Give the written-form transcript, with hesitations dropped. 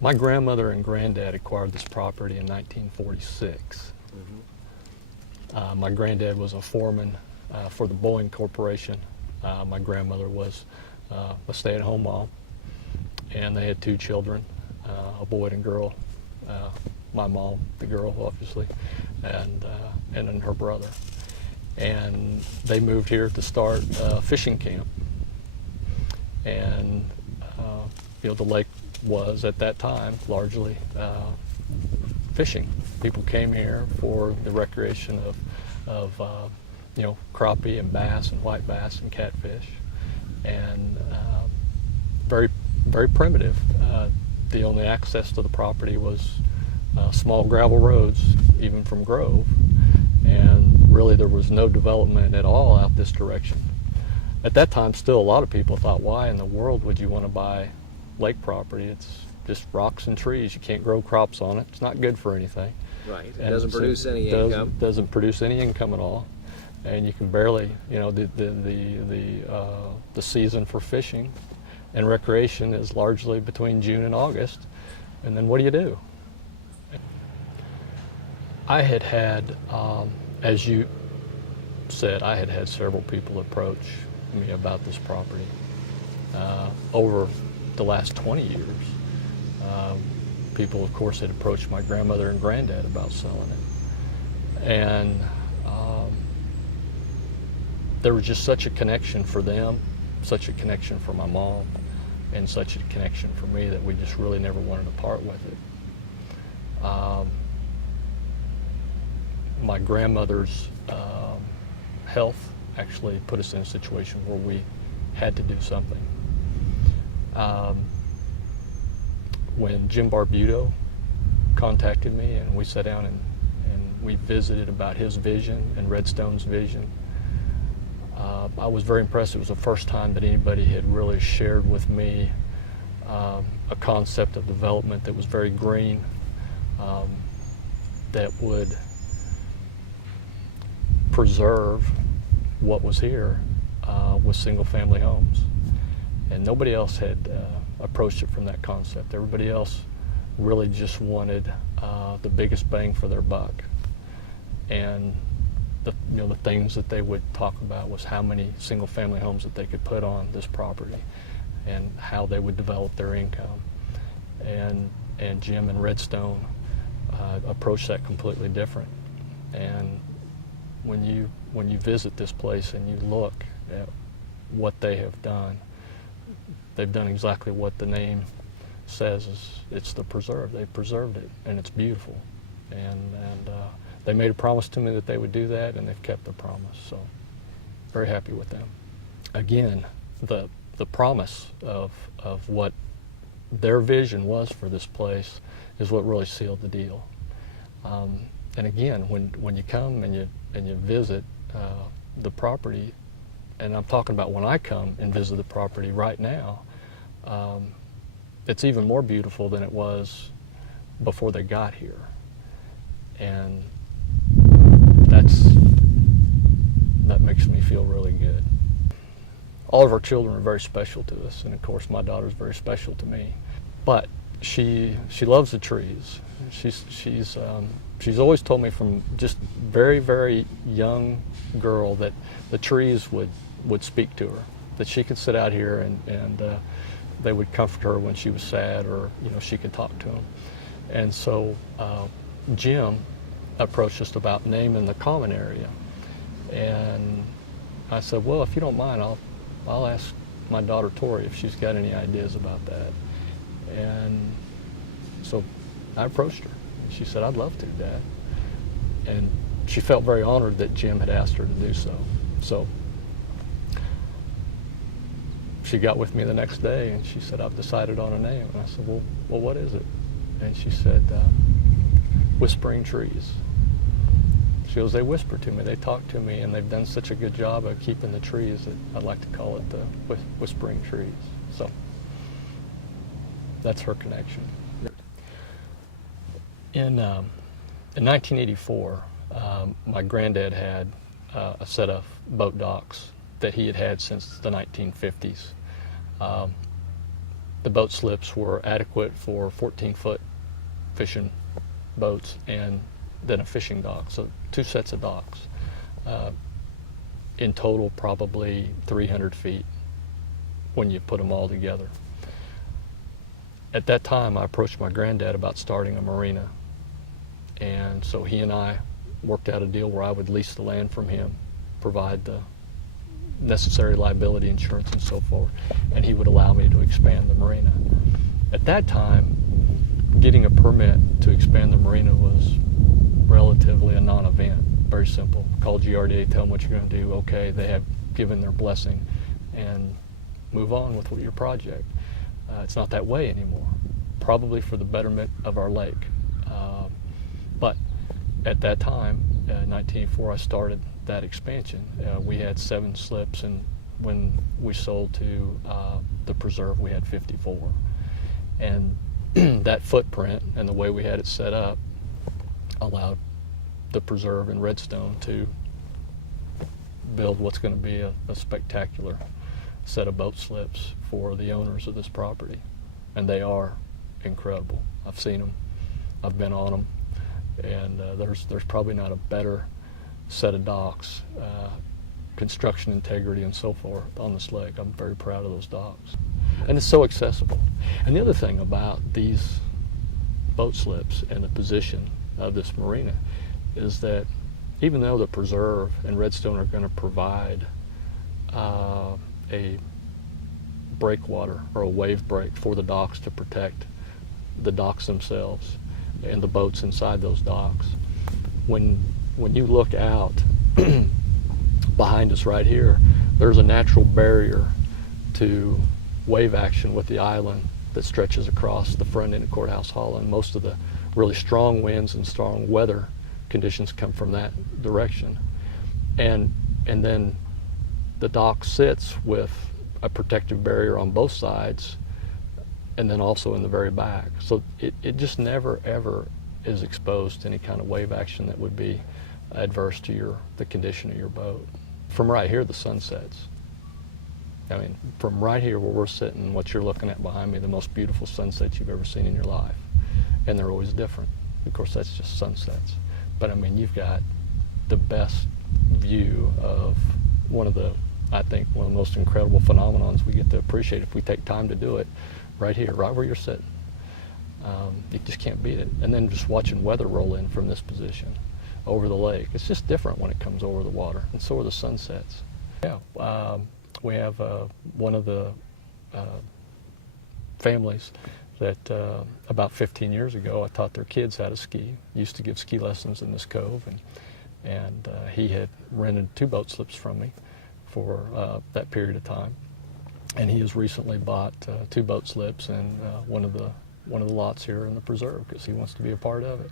My grandmother and granddad acquired this property in 1946. My granddad was a foreman for the Boeing Corporation. My grandmother was a stay-at-home mom, and they had two children, a boy and a girl. My mom, the girl, obviously, and then her brother. And they moved here to start a fishing camp. And the lake was at that time largely fishing. People came here for the recreation of crappie and bass and white bass and catfish, and very, very primitive. The only access to the property was small gravel roads, even from Grove, and really there was no development at all out this direction. At that time, still a lot of people thought, why in the world would you want to buy lake property? It's just rocks and trees. You can't grow crops on it. It's not good for anything. Right. It doesn't produce any income. Doesn't produce any income at all, and you can barely, the season for fishing and recreation is largely between June and August, and then what do? I had, as you said, I had several people approach me about this property over the last 20 years. People, of course, had approached my grandmother and granddad about selling it. And there was just such a connection for them, such a connection for my mom, and such a connection for me that we just really never wanted to part with it. My grandmother's health actually put us in a situation where we had to do something. When Jim Barbuto contacted me and we sat down and we visited about his vision and Redstone's vision, I was very impressed. It was the first time that anybody had really shared with me a concept of development that was very green, that would preserve what was here with single-family homes. And nobody else had approached it from that concept. Everybody else really just wanted the biggest bang for their buck. And the things that they would talk about was how many single-family homes that they could put on this property and how they would develop their income. And Jim and Redstone approached that completely different. And when you visit this place and you look at what they have done, they've done exactly what the name says. It's the preserve. They preserved it, and it's beautiful. And they made a promise to me that they would do that, and they've kept their promise. So, very happy with them. Again, the promise of what their vision was for this place is what really sealed the deal. And again, when you come and you visit the property, and I'm talking about when I come and visit the property right now, it's even more beautiful than it was before they got here. And that makes me feel really good. All of our children are very special to us, and of course my daughter's very special to me. But she loves the trees. She's always told me from just very, very young girl that the trees would speak to her, that she could sit out here and they would comfort her when she was sad, or she could talk to them. And so Jim approached us about naming the common area, and I said, well, if you don't mind, I'll ask my daughter Tori if she's got any ideas about that. And so I approached her. She said, I'd love to, Dad. And she felt very honored that Jim had asked her to do so. So she got with me the next day and she said, I've decided on a name. And I said, well, what is it? And she said, Whispering Trees. She goes, they whisper to me, they talk to me, and they've done such a good job of keeping the trees that I'd like to call it the Whispering Trees. So that's her connection. In 1984, my granddad had a set of boat docks that he had had since the 1950s. the boat slips were adequate for 14-foot fishing boats and then a fishing dock, so 2 sets of docks. In total, probably 300 feet when you put them all together. At that time, I approached my granddad about starting a marina, and so he and I worked out a deal where I would lease the land from him, provide the necessary liability insurance and so forth, and he would allow me to expand the marina. At that time, getting a permit to expand the marina was relatively a non-event, very simple. Call GRDA, tell them what you're going to do, okay, they have given their blessing, and move on with your project. It's not that way anymore, probably for the betterment of our lake. But at that time, in 1984, I started that expansion. We had 7 slips, and when we sold to the preserve, we had 54. And that footprint and the way we had it set up allowed the preserve in Redstone to build what's going to be a spectacular set of boat slips for the owners of this property. And they are incredible. I've seen them, I've been on them, and there's probably not a better set of docks, construction integrity and so forth on this lake. I'm very proud of those docks. And it's so accessible. And the other thing about these boat slips and the position of this marina is that even though the preserve and Redstone are going to provide a breakwater or a wave break for the docks to protect the docks themselves and the boats inside those docks, when you look out behind us right here, there's a natural barrier to wave action with the island that stretches across the front end of Courthouse Hall, and most of the really strong winds and strong weather conditions come from that direction. And then the dock sits with a protective barrier on both sides, and then also in the very back. So it just never ever is exposed to any kind of wave action that would be adverse to the condition of your boat. From right here, the sun sets. I mean, from right here where we're sitting, what you're looking at behind me, the most beautiful sunsets you've ever seen in your life. And they're always different. Of course, that's just sunsets. But I mean, you've got the best view of I think one of the most incredible phenomenons we get to appreciate if we take time to do it, right here, right where you're sitting. You just can't beat it. And then just watching weather roll in from this position over the lake. It's just different when it comes over the water, and so are the sunsets. Yeah, we have one of the families that about 15 years ago, I taught their kids how to ski. Used to give ski lessons in this cove, and he had rented 2 boat slips from me for that period of time. And he has recently bought 2 boat slips and one of the lots here in the preserve because he wants to be a part of it.